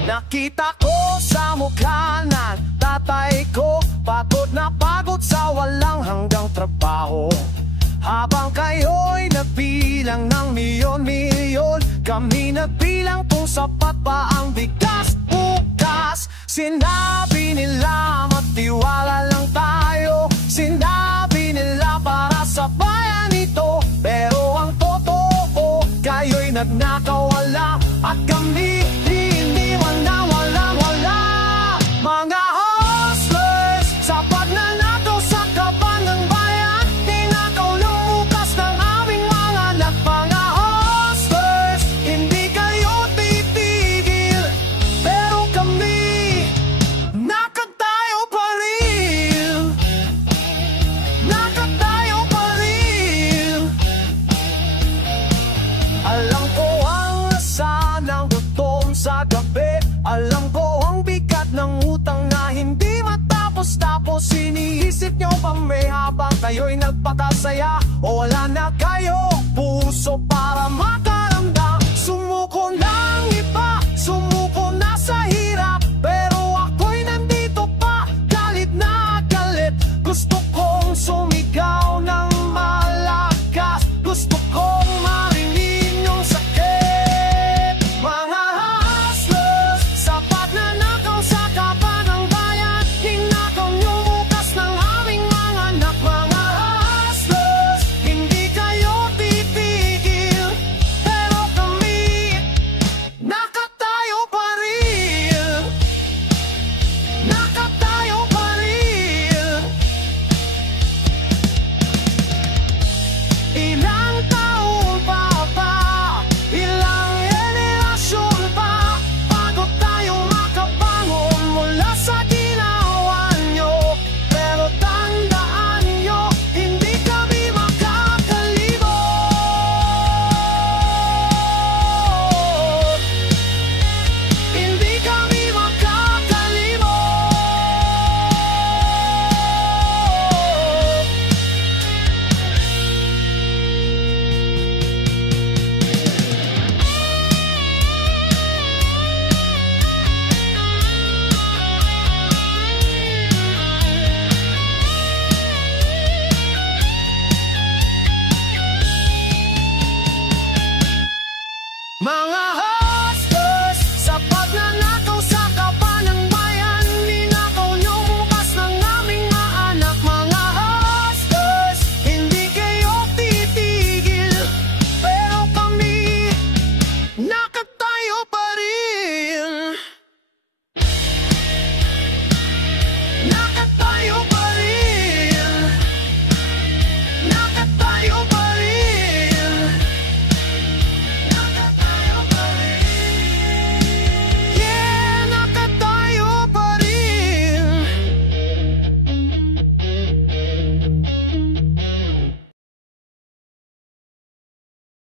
Nakita ko sa mukha ng tatay ko, pagod na pagod sa walang hanggang trabaho. Habang kayo'y nagbilang ng milyon-milyon, kami nagbilang kung sapat ba ang bigas bukas. Sinabi nila magtiwala lang tayo, sinabi nila para sa bayan ito. Pero ang totoo, kayo'y nagnakawala at kami iniwan na walang-wala. Mga hustlers, sa pagnanakaw sa kaban ng bayan, tinakaw lumukas ng aming mga anak. Mga hustlers, hindi kayo titigil, pero kami nakatayo pa rin. Nakatayo pa rin. Alam ko ang lasa ng gutom sa gabi, alam ko ang bigat ng utang na hindi matapos-tapos. Iniisip nyo ba may habang kayo'y nagpakasaya, o wala na kayo puso para makaramdam? Sumuko ng iba, sumuko na sa hirap, pero ako'y nandito pa, galit na galit. Gusto kong sumigaw ng malakas, gusto kong marinig yung sakit. Mga hustlers, sa pagnanakaw sa kaban ng bayan, hinakaw nyo bukas ng aming mga anak. Mga hustlers, hindi kayo titigil, pero kami nakatayo pa rin. Nakatayo pa rin. Ilang taon pa ba, ilang henerasyon pa, bago tayo makabangon mula sa ginawa nyo. Pero tandaan nyo, hindi kami makakalimot. Hindi kami makakalimot. Mga